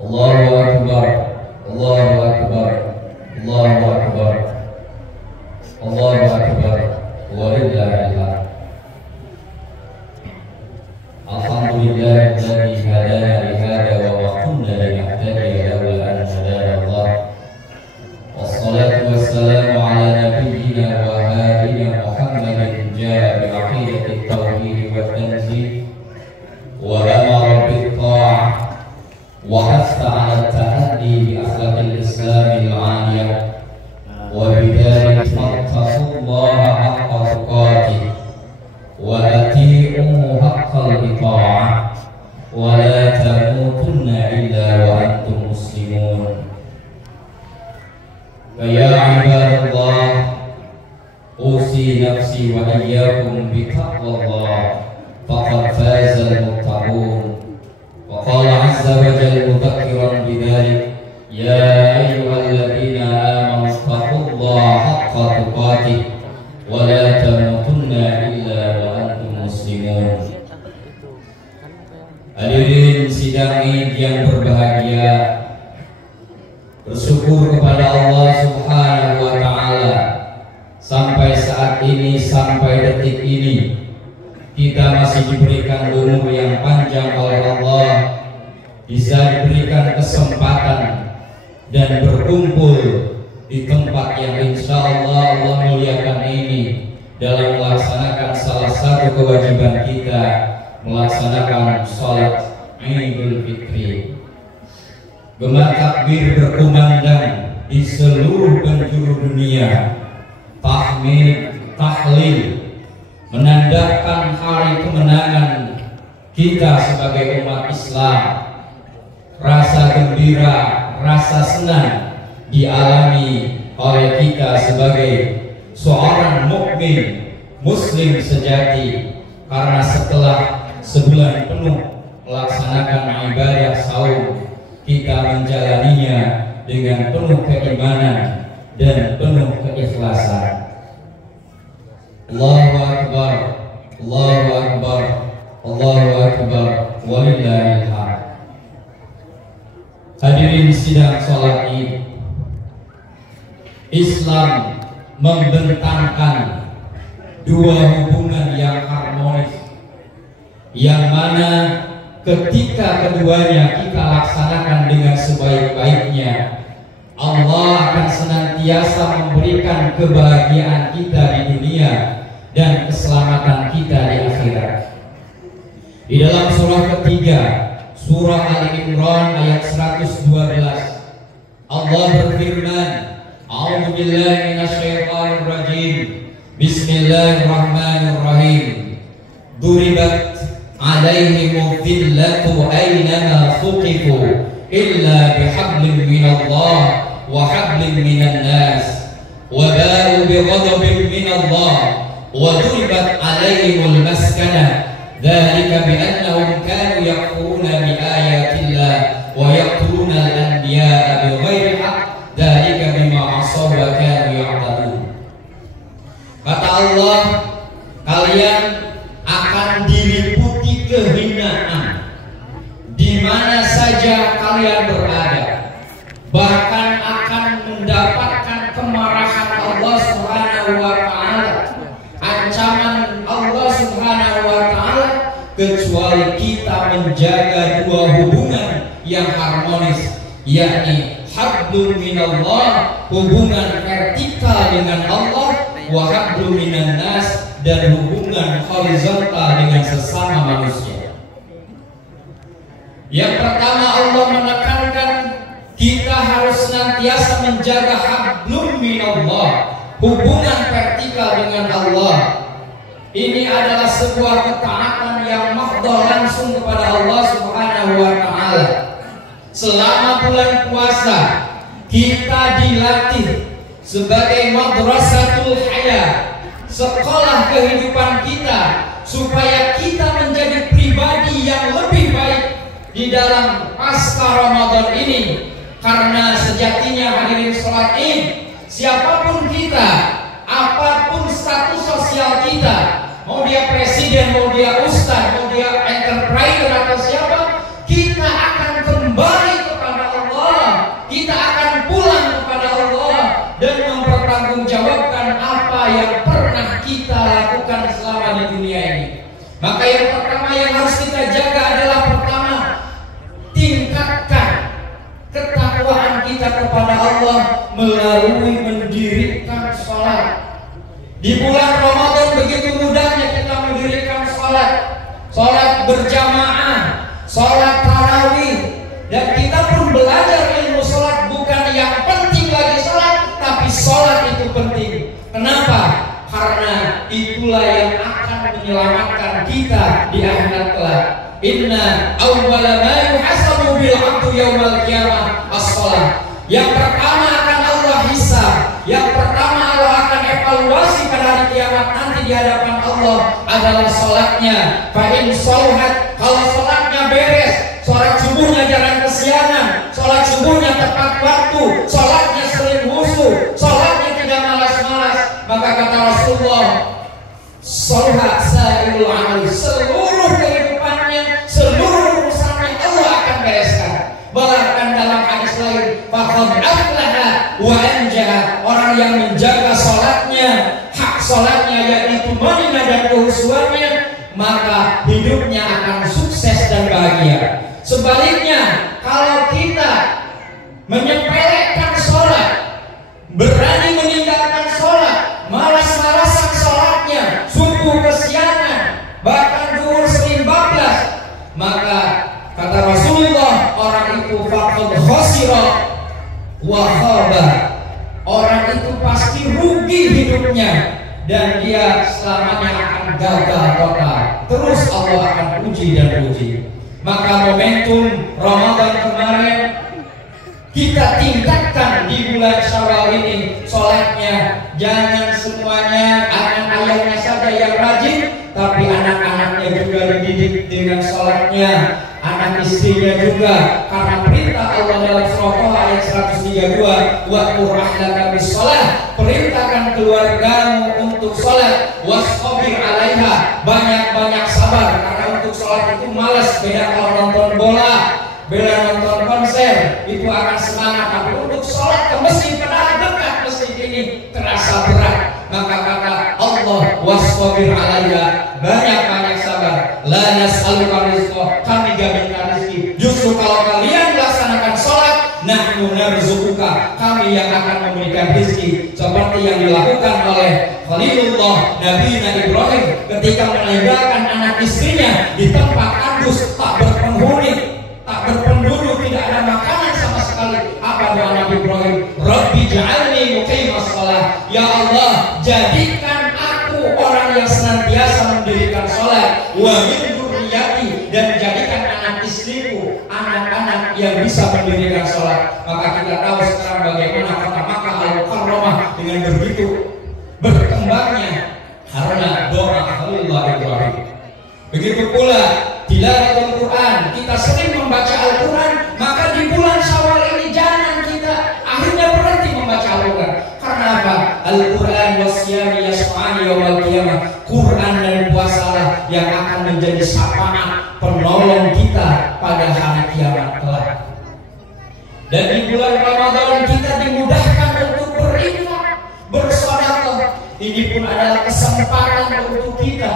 Allahu Akbar, Allahu Akbar, Allahu Akbar, Allahu Akbar, walillahil hamd. Alhamdulillahilladzi hadana li hada wa ma kunna linahtadiya laula an hadana Allah. Wassalatu wassalamu ala nabiyyina wa hadina Muhammadin jaa bi aqidatit tauhid wa tanzih wa amara bit ta'ah wa hasa 'ala at-tahaddi bi akhlaqil islamil 'aliyah wa bidhalika fattaqullaha haqqa tuqatih wa ati'uhu haqqal ita'ah wa la tamutunna illa wa antum muslimun. Ya ibadallah, usi nafsi wa iyyakum bi taqwallah faqad fazal muttaqun. Wa qala 'azza wa jalla mudhakkiran bidzalik, ya ayyuhalladzina amanu taqullaha haqqa tuqatih wa la tamutunna illa wa antum muslimun. Hadirin sidang Id yang berbahagia, bersyukur kepada Allah Subhanahu wa ta'ala, sampai saat ini, sampai detik ini kita masih diberikan umur yang panjang oleh Allah, bisa diberikan kesempatan dan berkumpul di tempat yang insya Allah Allah muliakan ini dalam melaksanakan salah satu kewajiban kita, melaksanakan sholat Idul Fitri. Gema takbir berkumandang di seluruh penjuru dunia, tahmid, tahlil, menandakan hari kemenangan kita sebagai umat Islam. Rasa gembira, rasa senang dialami oleh kita sebagai seorang mukmin muslim sejati, karena setelah sebulan penuh melaksanakan ibadah saum, kita menjalaninya dengan penuh keimanan dan penuh keikhlasan. Allahu Akbar, Allahu Akbar, Allahu Akbar, walillahil hamd. Hadirin sidang salat Id, Islam membentangkan dua hubungan yang harmonis, yang mana ketika keduanya kita laksanakan dengan sebaik-baiknya, Allah akan senantiasa memberikan kebahagiaan kita di dunia dan keselamatan kita di akhirat. Di dalam surah ketiga, surah Al-Imran ayat 112, Allah berfirman, A'udzu billahi minasyaitonir rajim. Bismillahirrahmanirrahim. Duribat 'alaihimul dhillatu aynama thuqifu illa bihablin minallah wa hablin minan nas wa ba'u bighadabin minallah wa duribat 'alaihimul maskanah dzalika biannahum kanu yakfuruna biayatillah wa yaqtuluna al-anbiya'a bighairi haqq dzalika bima 'asaw wa kanu ya'tadun. Kata Allah, kalian akan diliputi kehinaan di mana saja kalian berada, bahkan akan mendapatkan kemarahan Allah Subhanahu wa ta'ala, ancaman Allah Subhanahu wa ta'ala, kecuali kita menjaga dua hubungan yang harmonis, yakni hablum minallah, hubungan vertikal dengan Allah, wa hablum minan nas, dan hubungan horizontal dengan sesama manusia. Yang pertama, Allah menekankan kita harus senantiasa menjaga hablum minallah, hubungan vertikal dengan Allah. Ini adalah sebuah ketaatan yang mahdhah langsung kepada Allah Subhanahu wa ta'ala. Selama bulan puasa kita dilatih sebagai madrasatul hayat, sekolah kehidupan kita, supaya kita menjadi pribadi yang lebih baik di dalam pasca Ramadan ini. Karena sejatinya hadirin sholat Id, siapapun kita, apapun status sosial kita, mau dia presiden, mau dia ustaz, mau dia entrepreneur atau siapa, kita akan kembali kepada kita kepada Allah melalui mendirikan sholat. Di bulan Ramadan begitu mudahnya kita mendirikan sholat, sholat berjamaah, sholat tarawih, dan kita pun belajar ilmu sholat. Bukan yang penting lagi sholat, tapi sholat itu penting. Kenapa? Karena itulah yang akan menyelamatkan kita di akhirat kelak. Inna awwala ma yuhasabu bil 'abdu yaumal qiyamah as-shalah. Yang pertama akan Allah hisab, yang pertama Allah akan evaluasi pada hari kiamat nanti di hadapan Allah adalah sholatnya. Fa in sholahat, kalau sholatnya beres, sholat subuhnya jangan kesiangan, sholat subuhnya tepat waktu, sholatnya sering khusyuk, sholatnya tidak malas-malas, maka kata Rasulullah, sholat sa'irul amal, seluruh kehidupannya, seluruh urusannya Allah akan bereskan. Bahkan dalam hadis lain, faqad aflaha wa anjaha, orang yang menjaga sholatnya, hak sholatnya yaitu imannya dan kehusuannya, maka hidupnya akan sukses dan bahagia. Sebaliknya, kalau kita menyepelekan sholat, berani meninggalkan sholat, malas-malasan sholatnya, subuh kesiangan, bahkan zuhur sering bablas, maka kata Rasulullah, orang itu faqad khasira wa khaba, orang itu pasti rugi hidupnya dan dia selamanya akan gagal total. Terus Allah akan uji dan uji. Maka momentum Ramadan kemarin kita tingkatkan di bulan Syawal ini sholatnya. Jangan semuanya anak ayahnya saja yang rajin, tapi anak-anaknya juga dididik dengan sholatnya, anak istrinya juga, karena perintah Allah dalam surah ayat 132, wa'mur ahlaka bis-shalah, perintahkan keluargamu untuk sholat, wastabir 'alaiha, banyak-banyak sabar, karena untuk sholat itu malas. Beda kalau nonton bola, beda nonton konser, itu akan semangat, tapi untuk sholat ke masjid, padahal dekat masjid ini terasa berat. Maka kata Allah, wastabir 'alaiha, banyak-banyak sabar. La nas'aluka rizqa, kami gak minta rezeki. Justru kalau kalian melaksanakan sholat, nahnu narzuquka, kami yang akan memberikan rezeki. Seperti yang dilakukan oleh Khalilullah Nabi Ibrahim ketika meninggalkan anak istrinya di tempat tandus, tak berpenghuni, tak berpenduduk, tidak ada makanan sama sekali. Apa doa Nabi Ibrahim? Rabbi ja'alni muqimas shalah, ya Allah, jadikan aku orang yang senantiasa mendirikan sholat, wa min dzurriyyati, dan jadikan anak istriku anak-anak yang bisa mendirikan sholat. Maka kita tahu sekarang bagaimana kota Makkah Al-Mukarramah dengan begitu berkembangnya karena doa Khalilullah Ibrahim. Begitu pula tilawatul Quran, kita sering membaca Al-Quran, maka di bulan Syawal ini jangan kita akhirnya berhenti membaca Al-Quran. Karena apa? Al-Quran wasyami yasfa'ani yawmal qiyamah, Quran dan puasalah yang akan menjadi syafaat penolong kita pada hari kiamat kelak. Dan di bulan Ramadan kita dimudahkan untuk berinfak, bersedekah. Ini pun adalah kesempatan untuk kita.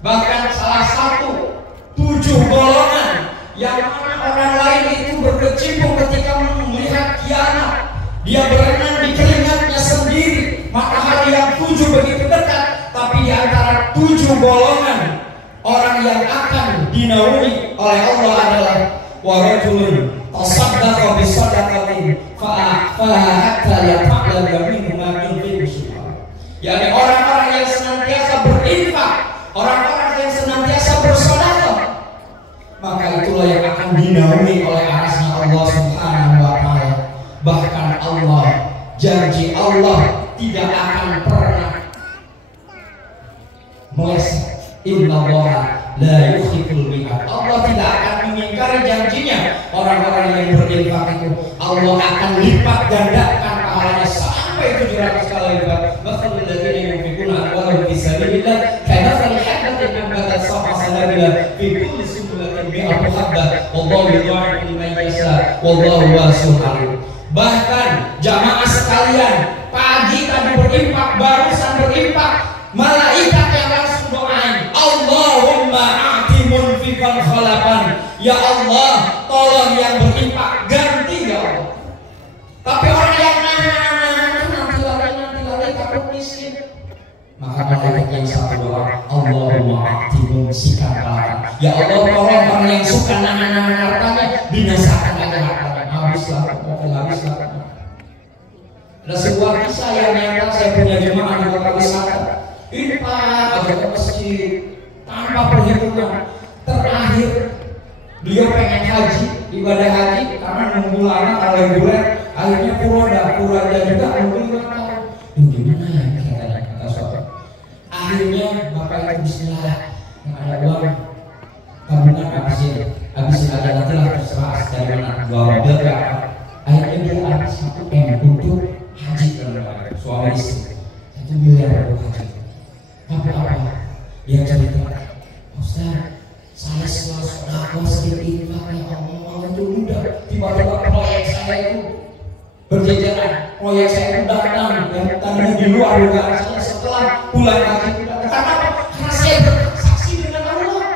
Bahkan salah satu 7 golongan yang mana orang lain itu berkecimpung ketika melihat kiamat, dia berenang di keringatnya sendiri, matahari yang 7 begitu dekat, tapi di antara 7 golongan orang yang akan dinaungi oleh Allah adalah warajulun tasaddaqa bi sadaqatin fa'afaha hatta yata'lam yaminu ma yunfiqu, yakni orang-orang yang senantiasa berinfak, orang-orang yang senantiasa bersedekah, maka itulah yang akan dinaungi oleh arasnya Allah Subhanahu wa ta'ala. Bahkan Allah, janji Allah tidak akan pernah meleset. Innallaha la yukhliful mi'ad, Allah tidak akan mengingkari janjinya. Orang-orang yang berinfak itu Allah akan lipat gandakan pahalanya sampai 700 kali lipat. Masalul ladzina yunfiquna amwalahum fi sabilillah kamathali habatin anbatat sab'a sanabila fi kulli sunbulatin mi'atu habbah wallahu yudha'ifu liman yasha wallahu wasi'un 'alim. Bahkan jamaah sekalian, pagi tadi berinfak, barusan berinfak, malaikat yang langsung doain, Allahumma a'ti munfiqan khalafan, ya Allah, tolong yang berinfak ganti ya Allah. Tapi orang yang nanti lari takut miskin, maka malaikat yang satu doa, Allahumma a'tihum sikam alakan. Ya Allah, tolong orang yang suka nahan hartanya, binasakan aja hartanya. Habislah. Ada sebuah kisah yang nyata, saya punya jemaah di kota wisata. Infak aja ke masjid tanpa perhitungan. Terakhir beliau pengen haji, ibadah haji, karena nunggu lama kalau bulan, akhirnya pura juga nunggu 5 tahun. Gimana ya kata suatu. Akhirnya bapak itu bismillah, yang ada uang tabungan habisin aja, nanti lah terserah dari mana, 2 mobil ke apa. Akhirnya dia habis 1 M untuk haji dengan suami istri, 1 miliar untuk haji. Tapi apa? Dia cerita, Ustaz, saya selalu sedekah sedikit infak, ya Allah, itu mudah. Tiba-tiba proyek saya itu berjajaran, proyek saya itu datang, yang tadinya di luar dugaan saya setelah bulan haji itu datang. Karena saya bertransaksi dengan Allah.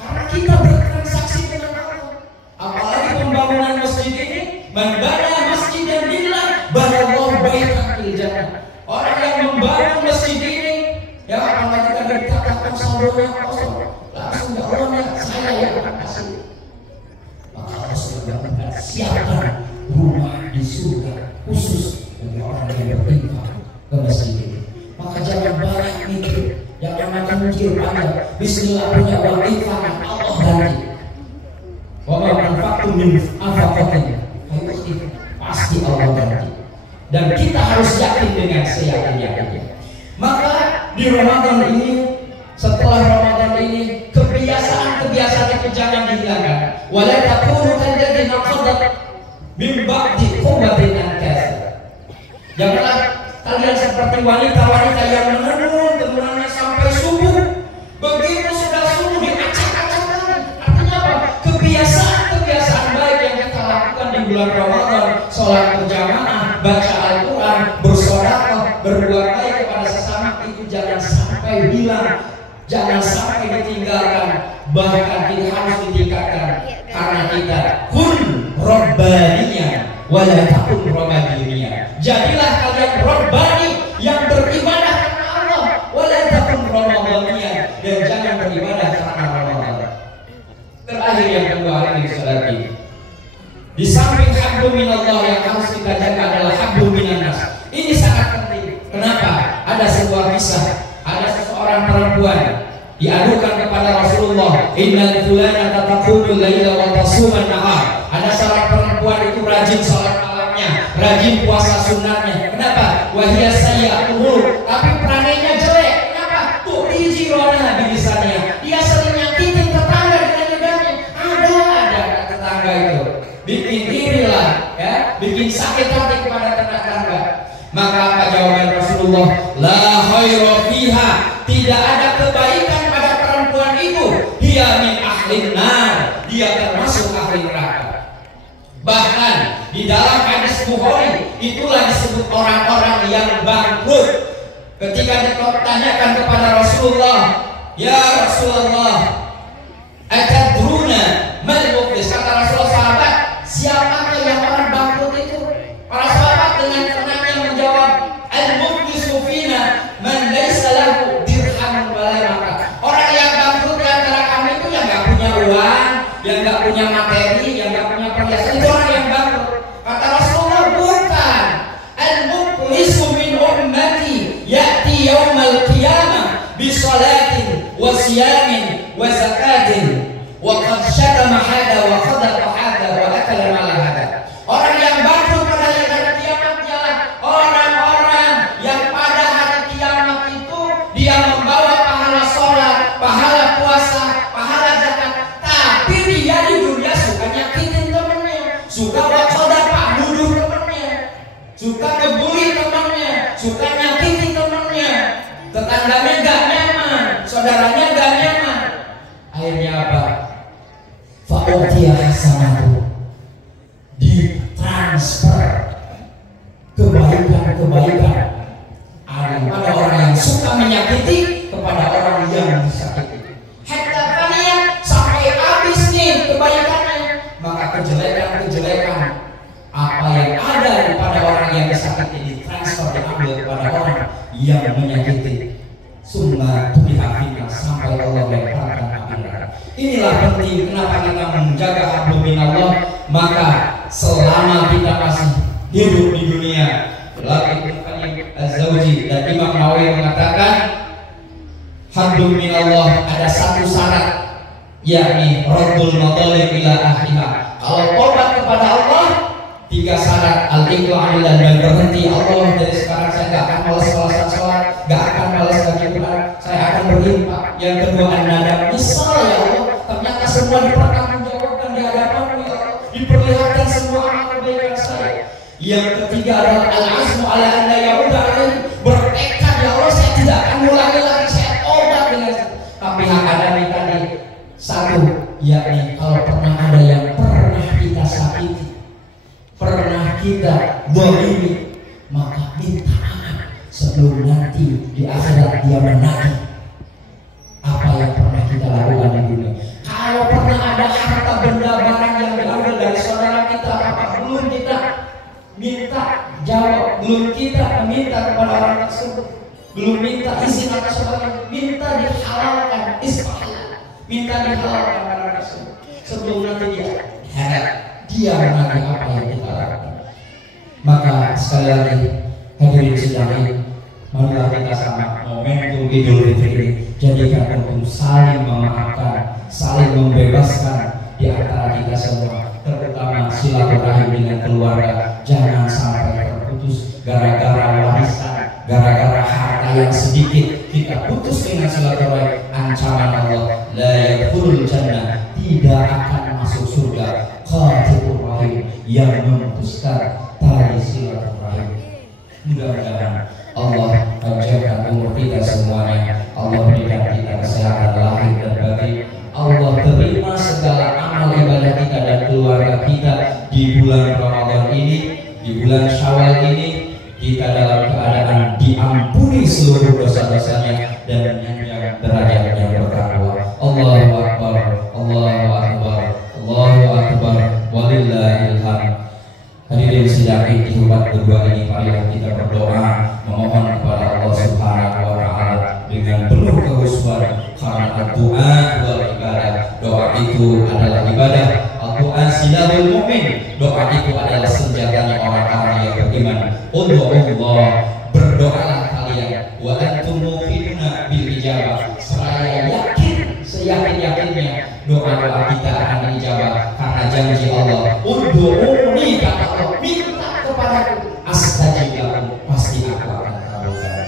Karena kita bertransaksi dengan Allah. Apalagi pembangunan masjid ini, membana masjid dan lillah, banallahu baitan fil jannah. Orang yang membangun masjid ini, ya apalagi kita dikatakan saldonya kosong, langsung ya Allah, saya yang kasih. Maka Allah sudah siapkan rumah di surga khusus bagi orang yang berinfak ke masjid ini. Maka jangan banyak mikir, jangan mikir panjang. Bismillah, punya uang infak, Allah ganti. Wa ma anfaqtum min anfaqatin pasti Allah ganti. Dan kita harus yakin dengan seyakin-yakinnya. Maka di Ramadan ini, setelah Ramadan ini, kebiasaan-kebiasaan itu jangan dihilangkan. Wala takunu kalladzina qadat min ba'di quwwatin ankasa. Janganlah kalian seperti wanita-wanita yang menenun tenunannya sampai subuh. Begitu sudah subuh diacak-acakkan. Artinya apa? Kebiasaan baik yang kita lakukan di bulan Ramadan, sholat berjamaah, baca Al-Quran, bersedekah, berbuat baik kepada sesama, itu jangan sampai hilang, jangan sampai ditinggalkan, bahkan kita harus ditingkatkan. Karena kita kun robbaniyah wala takun romadiyah. Jadilah kalian robbani yang beribadah karena Allah, wala takun romadiyah, dan jangan beribadah karena Ramadan. Terakhir yang kedua ini saudara, di samping hablum minallah yang harus kita jaga adalah hablum minannas. Ini sangat penting. Kenapa? Ada sebuah kisah, ada seseorang perempuan diadukan kepada Rasulullah, innal fulana tataqumul laila wa tasuman nahar. Ada seorang perempuan itu rajin salat malamnya, rajin puasa sunatnya. Kenapa? Wahia sayyi'ul, tapi peranainya jelek. Kenapa? Tuh dijirona bilisannya. Dia sering nyakitin tetangga dengan lidahnya. Ada tetangga itu bikin irilah, ya, bikin sakit hati kepada tetangga. Maka apa jawaban Rasulullah? La khaira fiha, tidak ada kebaikan pada perempuan itu. Hiya min ahlin nar, dia termasuk ahli neraka. Bahkan di dalam hadis Bukhari itulah disebut orang-orang yang bangkrut. Ketika ditanyakan kepada Rasulullah, ya Rasulullah, atadruna mal muflis? Kata Rasulullah, sahabat, siapakah yang orang bangkrut itu? Para sahabat dengan tenangnya menjawab, al-muflisu fina man laysa lahu dirhamun wala mata. Orang yang bangkrut di antara kami itu yang enggak punya uang, yang enggak punya materi, yang enggak punya perhiasan, itu orang yang bangkrut. Kata Rasulullah, bukan. Al-muflisu min ummati ya'ti yaumal qiyamah bi salatin wa siyamin wa zakatin wa qad syatama hada wa qadafa hada wa akala mala hada. Orang yang bangkrut pada hari kiamat ialah orang-orang yang pada hari kiamat itu dia membawa pahala sholat, pahala puasa, pahala zakat, tapi dia di dunia suka nyakitin temannya, suka waqadafah, nuduh temannya, suka ngebully temannya, suka nyakitin temannya, tetangganya gak nyaman, saudaranya gak nyaman. Akhirnya apa? Fa'utiyah hasanatu, ditransfer kebaikan pada orang yang suka menyakiti kepada orang yang disakiti. Hatta kalian sampai habis nih kebaikannya, maka kejelekan yang menyakiti. Summa tuhafina sampai Allah lemparkan akhirat. Inilah penting kenapa kita menjaga hablum minallah. Maka selama kita masih hidup di dunia, Ibnu Qayyim Az-Zawji dan Imam Nawawi mengatakan hablum minallah ada satu syarat, yakni raddul madhalim ila ahliha. Kalau tobat kepada Allah, 3 syarat: al-iqla'u dan berhenti. Allah, dari sekarang saya gak akan malas sholat, gak akan malas baca Quran, saya akan berinfak. Yang kedua, an-nadam, nyesal ya Allah, ternyata semua dipertanggungjawabkan di hadapanmu ya Allah, diperlihatkan semua amal kebaikan saya. Yang ketiga adalah al-azmu ala an la ya'uda alaihi, bertekad ya Allah saya tidak akan ulangi lagi, saya tobat dengan. Tapi yang ada tadi satu, yakni kalau pernah ada yang pernah kita sakiti, pernah kita bolimi, maka minta maaf sebelum nanti di akhirat dia menagih apa yang pernah kita lakukan di dunia. Kalau pernah ada harta benda barang yang diambil dari saudara kita, apa belum kita minta jawab, belum kita meminta kepada orang tersebut, belum minta izin atas saudara, minta dihalalkan, minta dihalalkan orang tersebut sebelum nanti dia menagih apa yang kita lakukan. Maka sekali lagi hadirin sidang ini, marilah kita sama momentum Idul Fitri ini jadikan untuk saling memaafkan, saling membebaskan di antara kita semua, terutama silaturahim dengan keluarga. Jangan sampai terputus gara-gara warisan, gara-gara harta yang sedikit kita putus dengan silaturahim. Ancaman Allah, la yadkhulul jannah, tidak akan masuk surga qati'ur rahim, yang memutuskan tali silaturahim. Mudah-mudahan Allah panjangkan umur kita semuanya, Allah berikan kita kesehatan lahir dan batin, Allah terima segala amal ibadah kita dan keluarga kita di bulan Ramadan ini, di bulan Syawal ini. Kita dalam keadaan diampuni seluruh dosa-dosanya dan yang derajat yang bertakwa. Allahu Akbar, Allahu Akbar, Allahu Akbar, walillahil hamd. Hadirin sidang di umat kedua ini, marilah kita berdoa memohon kepada Allah Subhanahu wa taala dengan penuh kehusuan, karena doa wal ibadah. Doa itu adalah ibadah. Doa silahul mu'min, doa itu adalah senjatanya orang-orang yang beriman. Allah, berdoalah kalian, wa antum muqinuna bil ijabah, seraya yakin, seyakin-yakinnya doa-doa kita akan dijawab, karena janji Allah, ud'uuni, kata Allah, minta kepadaku, astajib lakum, pasti aku akan kabulkan.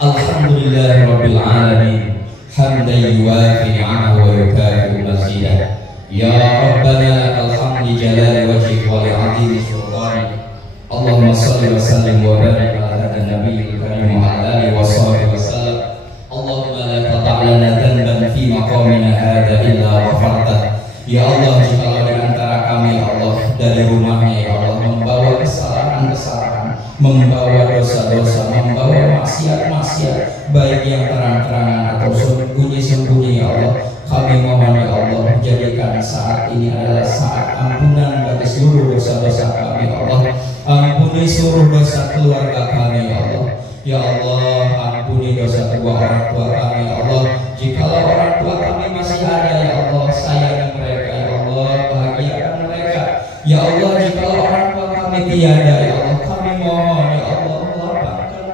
Alhamdulillahirabbil alamin, hamdan yuwafi ni'amahu wa yukafi mazidah. Ya Rabbana lakal hamdu jalali wajhik wa li'azimi sultanik. Allahumma salli wa sallim wa barik ala hadha nabiyil karim wa ala alihi wa sahbihi wa sallam. Allahumma la tata'lana dhanban fi maqamina hadha illa ghafartah. Ya Allah, jikalau di antara kami ya Allah dari rumahnya ya Allah membawa kesalahan-kesalahan, membawa dosa-dosa, membawa maksiat-maksiat, baik yang terang-terangan atau sembunyi-sembunyi ya Allah, kami mohon ya Allah, jadikan saat ini adalah saat ampunan bagi seluruh dosa-dosa kami ya Allah. Ampuni seluruh dosa keluarga kami ya Allah. Ya Allah, ampuni dosa kedua orang tua kami ya Allah. Jikalau orang tua kami masih ada ya Allah, sayangi mereka ya Allah, bahagiakan mereka ya Allah. Jikalau orang tua kami tiada ya Allah, kami mohon ya Allah, lapangkan,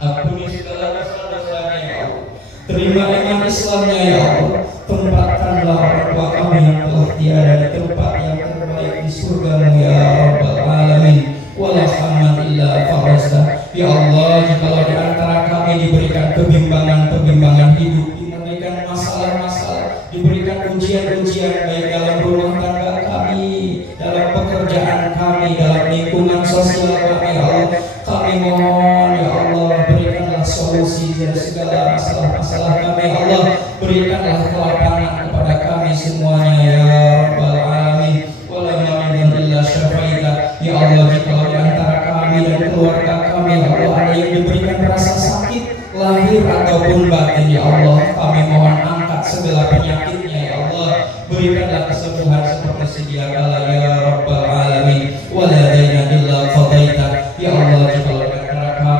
ampuni segala dosa-dosanya ya Allah. Terima iman Islamnya ya Allah. Tempatkanlah orang tua kami yang telah tiada di tempat yang terbaik di surga-Mu ya Rabbal Alamin. Wala hamdan illa farajta. Ya Allah, jikalau di antara kami diberikan kebimbangan hidup, diberikan masalah-masalah, diberikan ujian-ujian baik dalam rumah tangga kami, dalam pekerjaan kami, dalam lingkungan sosial kami ya Allah, kami mohon ya Allah, berikanlah solusi dari segala masalah-masalah kami ya Allah. Berikanlah kelapangan kepada kami semuanya ya Rabbal Alamin. Wala maridun illa syafaita. Ya Allah, jikalau di antara kami dan keluarga kami ya Allah ada yang diberikan rasa sakit lahir ataupun batin ya Allah, kami mohon angkat segala penyakitnya ya Allah. Berikanlah kesembuhan seperti sedia kala ya Rabbal Alamin. Wala daina illa qadaita. Ya Allah, jikalau di antara kami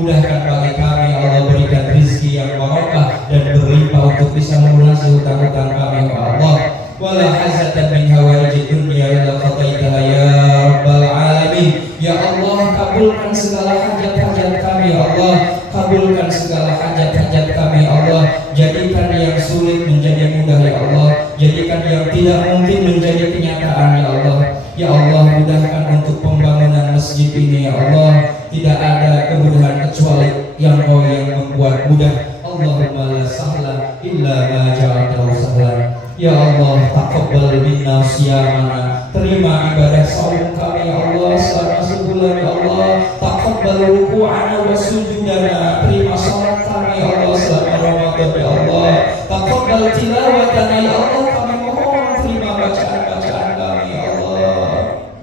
Mudahkan bagi kami ya Allah, berikan rezeki yang barokah dan berlimpah untuk bisa melunasi hutang-hutang kami ya Allah. Wala hajatan min hawaijid dunya illa qadaitaha ya rabbal alamin. Ya Allah, kabulkan segala hajat-hajat kami ya Allah, kabulkan segala hajat-hajat kami ya Allah. Jadikan yang sulit menjadi mudah ya Allah, jadikan yang tidak mungkin menjadi kenyataan ya Allah. Ya Allah, mudahkan untuk pembangunan masjid ini ya Allah. Tidak ada kemudahan kecuali yang Kau yang membuat mudah. Allahumma la sahla illa ma ja'altahu sahlan. Ya Allah, taqabbal minna siyamana, terima ibadah saum kami ya Allah selama sebulan ya Allah. Taqabbal ruku'ana wa sujudana, terima salat kami ya Allah selama Ramadan ya Allah. Taqabbal tilawatana ya Allah, kami mohon terima bacaan-bacaan kami ya Allah.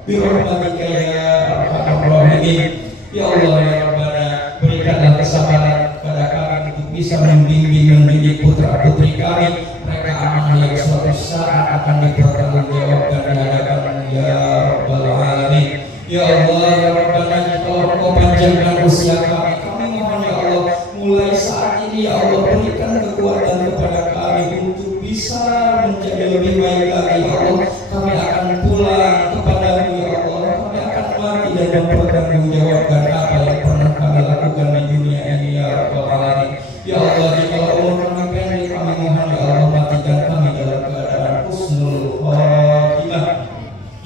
Bi rahmatika ya arhamar rahimin. Ya Allah ya Rabbana, berikanlah kesabaran pada kami untuk bisa membimbing mendidik putra-putri kami. Mereka anak yang suatu saat akan dipertanggungjawabkan di hadapan ya Rabbal Alamin. Ya Allah ya Rabbana, kalau Engkau panjangkan usia kami, kami mohon ya Allah, mulai saat ini ya Allah, berikan kekuatan kepada kami untuk bisa menjadi lebih baik lagi ya Allah. Kami akan pulang kepadamu ya Allah, kami akan mati dan mempertanggungjawabkan apa yang pernah kami lakukan di dunia ini ya Rabbal Alamin. Ya Allah, jika umur kami pendek, kami mohon ya Allah, matikan kami dalam keadaan husnul khatimah.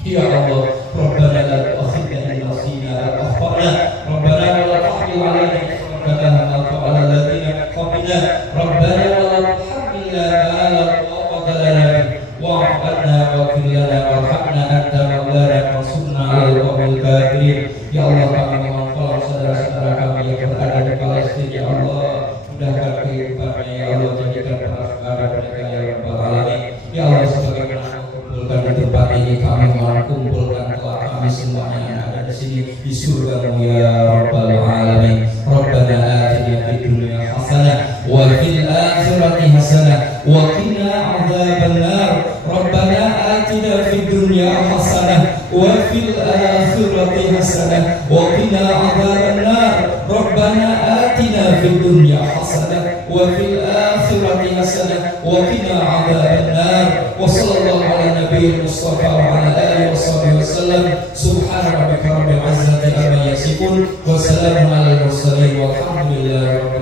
Ya Allah, Rabbana la tu'akhidna in nasina aw akhtana, Rabbana wa la tahmil 'alaina isran kama hamaltahu 'ala alladziina min qablina, Rabbana wa la tuhammilna ma la taqata lana bihi wa'fu 'anna waghfir lana warhamna anta maulana wansurna 'alal qawmil kafirin. Ya Allah, kami mohon tolong saudara-saudara kami yang berada di Palestina ya Allah, mudahkan kehidupannya ya Allah, jadikan penghargaan mereka ya Rabbal Alamin. Ya Allah, sebagaimana kumpulkan di tempat ini, kami mohon kumpulkan kelak kami semuanya yang ada di sini di surga-Mu ya Rabbal Alamin. Rabbana atina fid dunya hasanah wa fil akhirati hasanah wa qina adzabannar. Rabbana atina fid dunya hasanah wa fil akhirati hasanah wa qina adzabannar. Rabbana atina fid dunya hasanah wa fil akhirati hasanah wa qina adzabannar. Wa sallallahu ala nabiyil mustafa wa ala alihi washabihi wasallam. Subhana rabbika rabbil izzati amma yasifun wa salamun alal mursalin walhamdulillahi rabbil